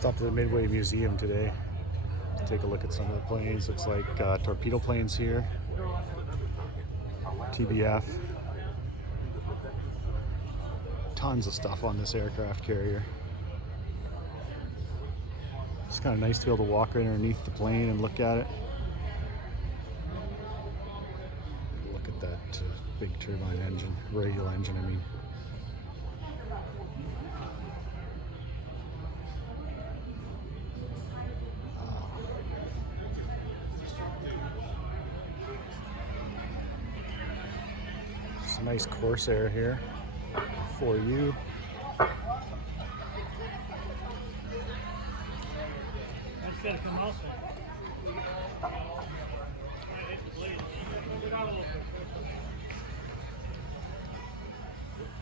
Stopped at the Midway Museum today to take a look at some of the planes. Looks like torpedo planes here. TBF. Tons of stuff on this aircraft carrier. It's kind of nice to be able to walk right underneath the plane and look at it. Look at that big turbine engine, radial engine, I mean. It's a nice Corsair here for you.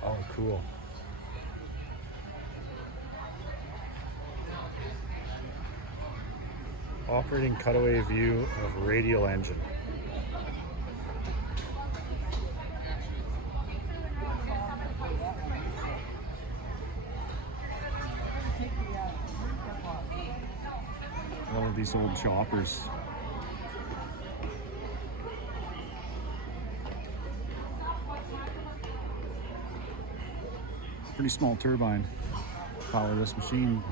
Oh, cool. Operating cutaway view of radial engine. One of these old choppers. Pretty small turbine. Power this machine.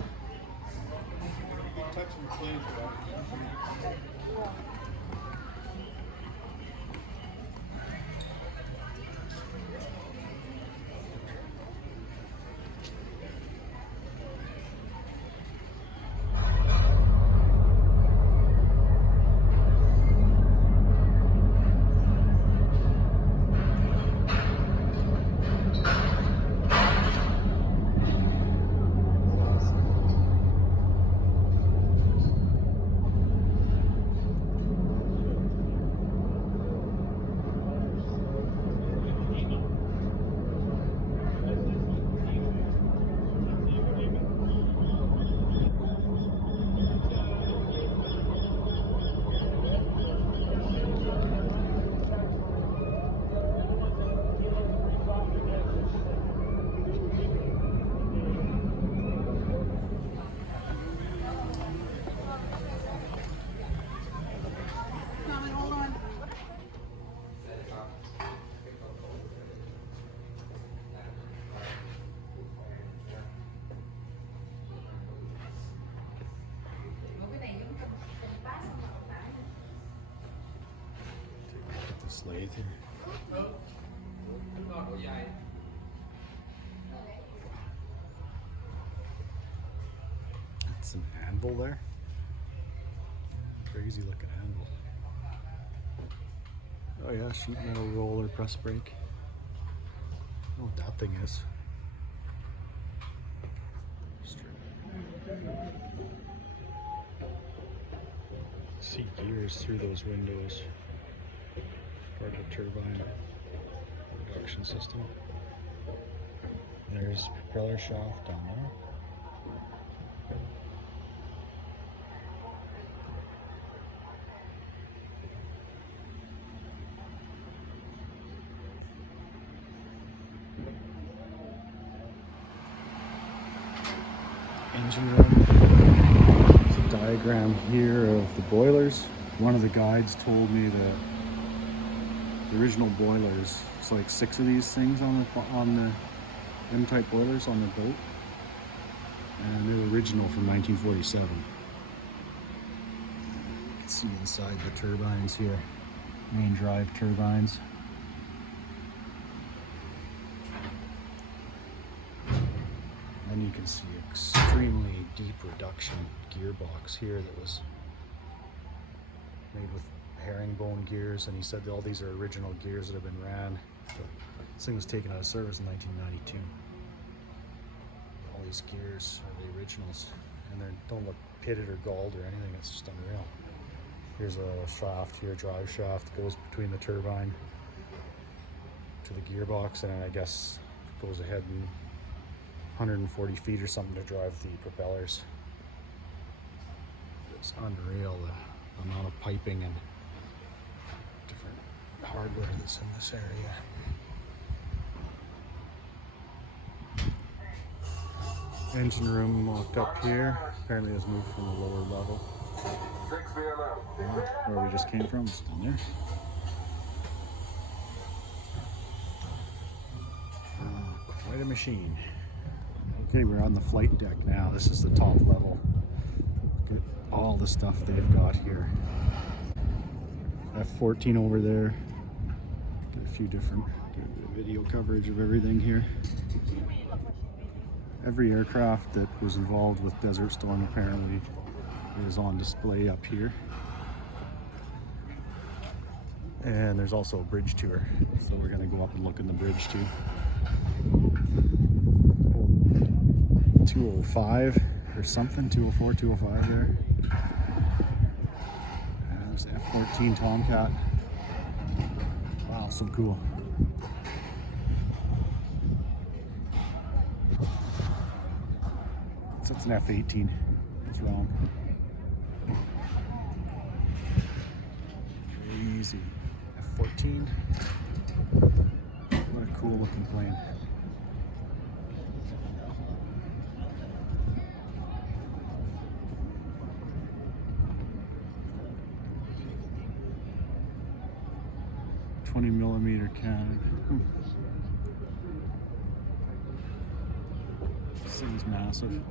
This lathe here. That's an anvil there. Crazy looking anvil. Oh yeah, sheet metal roller press brake. I don't know what that thing is. See gears through those windows. Part of the turbine reduction system. There's propeller shaft down there. Engine room. There's a diagram here of the boilers. One of the guides told me that the original boilers, it's like 6 of these things on the M-type boilers on the boat, and they're original from 1947. You can see inside the turbines here, main drive turbines. And you can see extremely deep reduction gearbox here that was made with herringbone gears, and he said that all these are original gears that have been ran. This thing was taken out of service in 1992. All these gears are the originals, and they don't look pitted or galled or anything. It's just unreal. Here's a shaft here, drive shaft, that goes between the turbine to the gearbox, and I guess goes ahead and 140 feet or something to drive the propellers. It's unreal the amount of piping and different hardware that's in this area. Engine room locked up here. Apparently it's moved from the lower level. Where we just came from, it's down there. Quite a machine. Okay, we're on the flight deck now. This is the top level. Look at all the stuff they've got here. F-14 over there. Get a few different video coverage of everything here. Every aircraft that was involved with Desert Storm apparently is on display up here. And there's also a bridge tour, so we're going to go up and look in the bridge too. 205 or something, 204, 205 there. And there's the F-14 Tomcat. Wow, so cool. So it's an F-18. It's round. Crazy. F-14. What a cool looking plane. .20mm cannon. This thing's massive.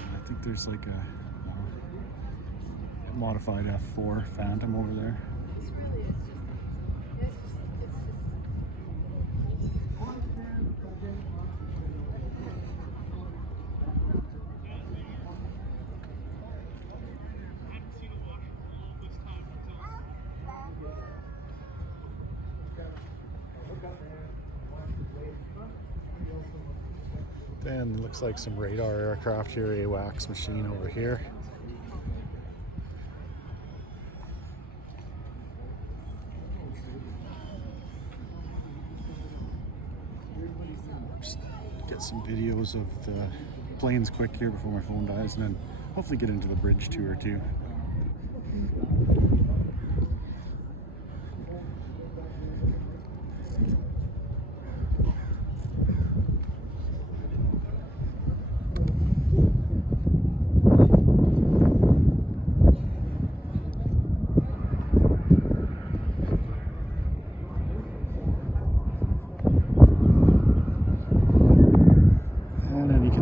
I think there's like a modified F4 Phantom over there. Then it looks like some radar aircraft here, AWACS machine over here. Just get some videos of the planes quick here before my phone dies, and then hopefully get into the bridge tour too.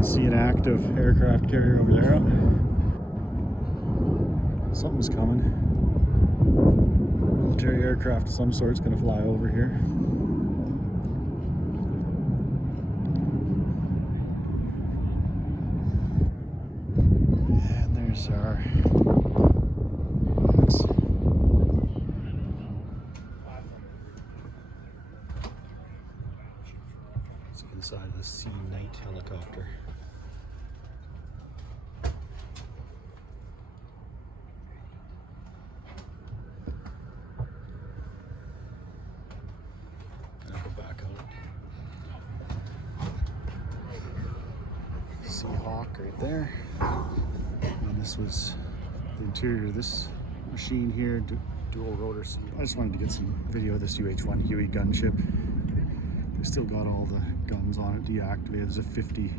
See an active aircraft carrier over there. Something's coming. Military aircraft of some sort's going to fly over here. And there's our box. It's inside the Sea Knight helicopter. Seahawk right there. And this was the interior of this machine here, dual rotors. I just wanted to get some video of this UH-1 Huey gunship. They still got all the guns on it deactivated. There's a 50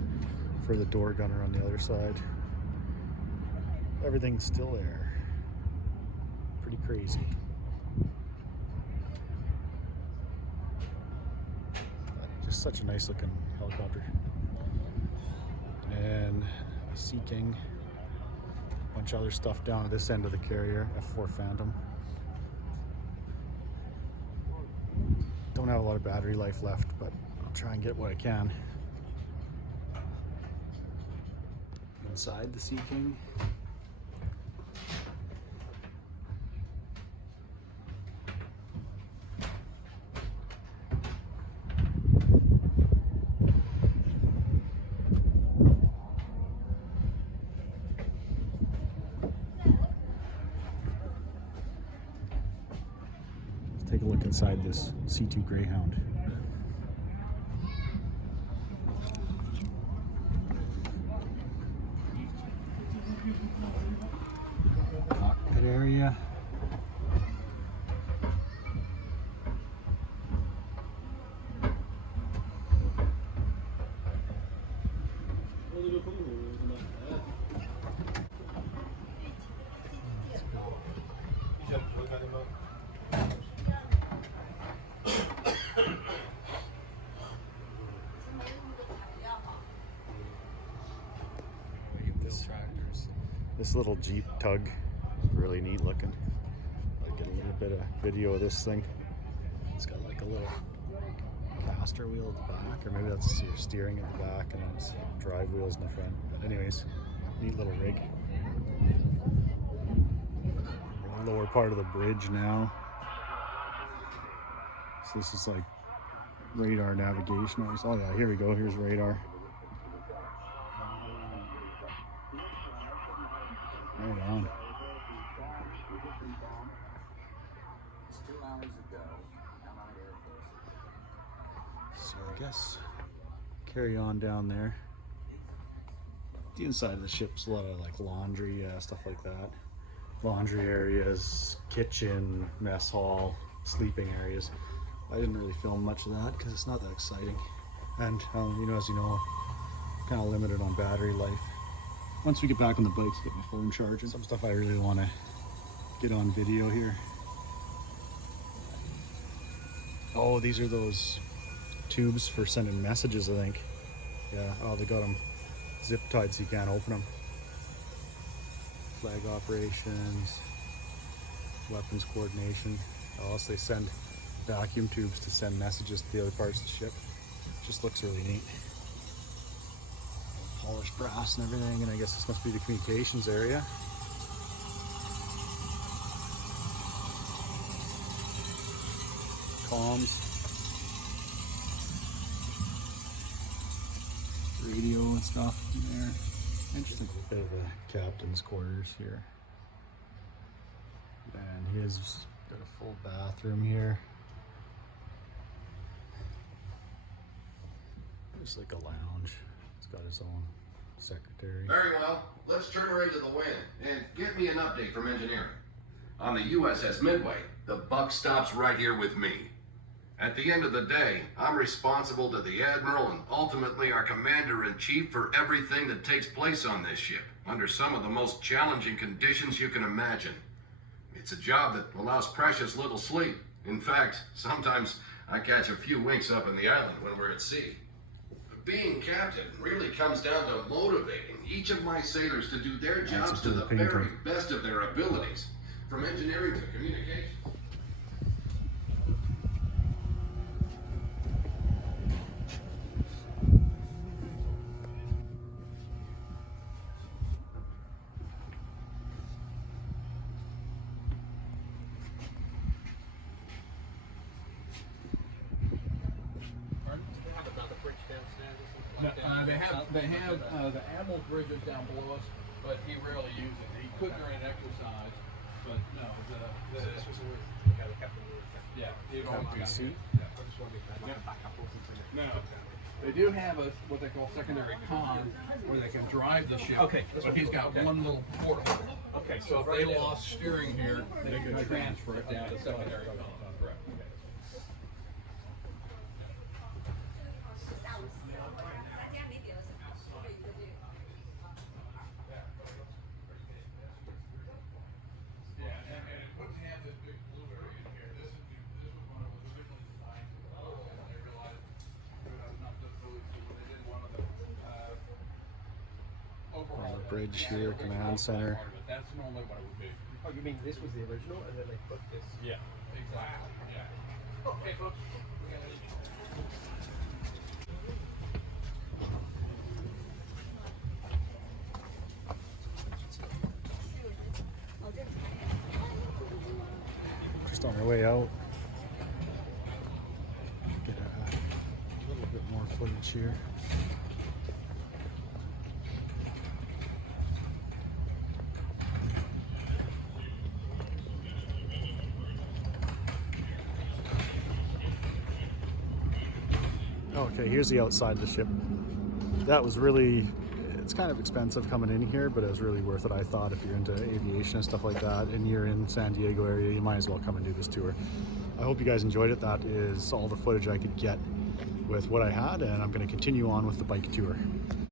for the door gunner on the other side. Everything's still there. Pretty crazy. Just such a nice looking helicopter. And Sea King, a bunch of other stuff down at this end of the carrier, F4 Phantom. Don't have a lot of battery life left, but I'll try and get what I can. Inside the Sea King. Take a look inside this C2 Greyhound. cockpit area. This little Jeep Tug is really neat looking. I get a little bit of video of this thing. It's got like a little caster wheel at the back, or maybe that's your steering at the back, and it's drive wheels in the front. But anyways, neat little rig. The lower part of the bridge now. So this is like radar navigation. Oh yeah, here we go. Here's radar. Right on. So I guess carry on down there. The inside of the ship's a lot of like laundry, stuff like that. Laundry areas, kitchen, mess hall, sleeping areas. I didn't really film much of that because it's not that exciting. And you know, as you know, kind of limited on battery life. Once we get back on the bikes, get my phone charging. Some stuff I really want to get on video here. Oh, these are those tubes for sending messages, I think. Yeah, oh, they got them zip tied so you can't open them. Flag operations, weapons coordination. Or else they send vacuum tubes to send messages to the other parts of the ship. Just looks really neat. Polished brass and everything, and I guess this must be the communications area. Comms, radio and stuff in there. Interesting. A bit of the captain's quarters here, and his got a full bathroom here. It's like a lounge. It's got its own secretary. Very well. Let's turn her into the wind and get me an update from engineering. On the USS Midway, the buck stops right here with me. At the end of the day, I'm responsible to the Admiral and ultimately our Commander-in-Chief for everything that takes place on this ship, under some of the most challenging conditions you can imagine. It's a job that allows precious little sleep. In fact, sometimes I catch a few winks up in the island when we're at sea. Being captain really comes down to motivating each of my sailors to do their jobs to the very best of their abilities, from engineering to communication. They have the Admiral's Bridge is down below us, but he rarely uses it. He could during exercise, but no. This was the captain. Yeah, no. They do have what they call secondary con, where they can drive the ship. Okay, but he's got one little porthole. Okay, so if they lost steering here, they can transfer it down to secondary con. Correct. Bridge here, command center. That's normally what it would be. Oh, you mean this was the original and then they put this? Yeah, exactly. Yeah. Okay, folks. Just on our way out. Get a little bit more footage here. Okay, here's the outside of the ship. That was really It's kind of expensive coming in here, but it was really worth it. I thought if you're into aviation and stuff like that and you're in San Diego area, you might as well come and do this tour. I hope you guys enjoyed it. That is all the footage I could get with what I had, and I'm going to continue on with the bike tour.